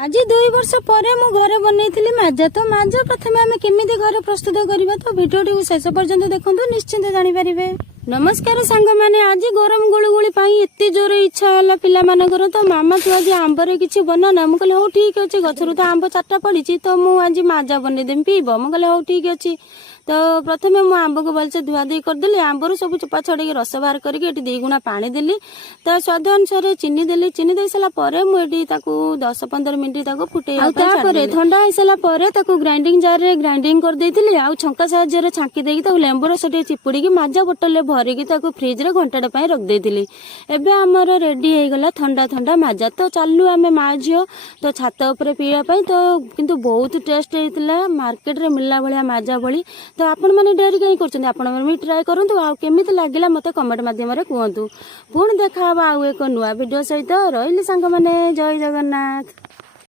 आज 2 वर्ष पर मु घरे बनई माजा तो माजा प्रथम आम केमी घरे प्रस्तुत करवा तो भिडियो शेष पर्यंत देखो निश्चिंत जानीपारे। नमस्कार सांग मैंने आज गरम गुलुगुली एत जोर इच्छा है पिला मानकर तो मामा तू आज आंबर किसी बना मुझे कहले हो ठीक अच्छे गचर तो आंब 4टा पड़ी तो मुझे आज माजा बनईदेमी पीब मुझे कहले हो ठीक अच्छे। तो प्रथम मु आंब को भलसे धुआधुई करदेली आंबर सब चोपा छड़े रस बाहर करके 2 गुणा पानी देली तो स्वाद अनुसार चीनी देली चीनी दे सारा पर मुझे 10-15 मिनिट फुटे ठंडा हो सारा ग्राइंडिंग जार रे ग्राइंडिंग कर देती आ छंका साहाय्य छांकी देकी लेंबू रस चिपुड़ी माजा बोतल भरिकी फ्रिज रे घंटाटे पाई रख देती। एबे आमर रेडी हो गला ठंडा ठंडा माजा तो चलू आम माँ झील तो छात उपर पीवाई तो किंतु बहुत टेस्ट होता मार्केट रे मिलला भाया माजा भली तो आपण मैंने डेरी कहीं कर ट्राए करूँ आमी लगे मत कमेंट मध्यम कहतु। पुणी देखा आउ एक नुआ वीडियो सहित रही सांग मैंने जय जगन्नाथ।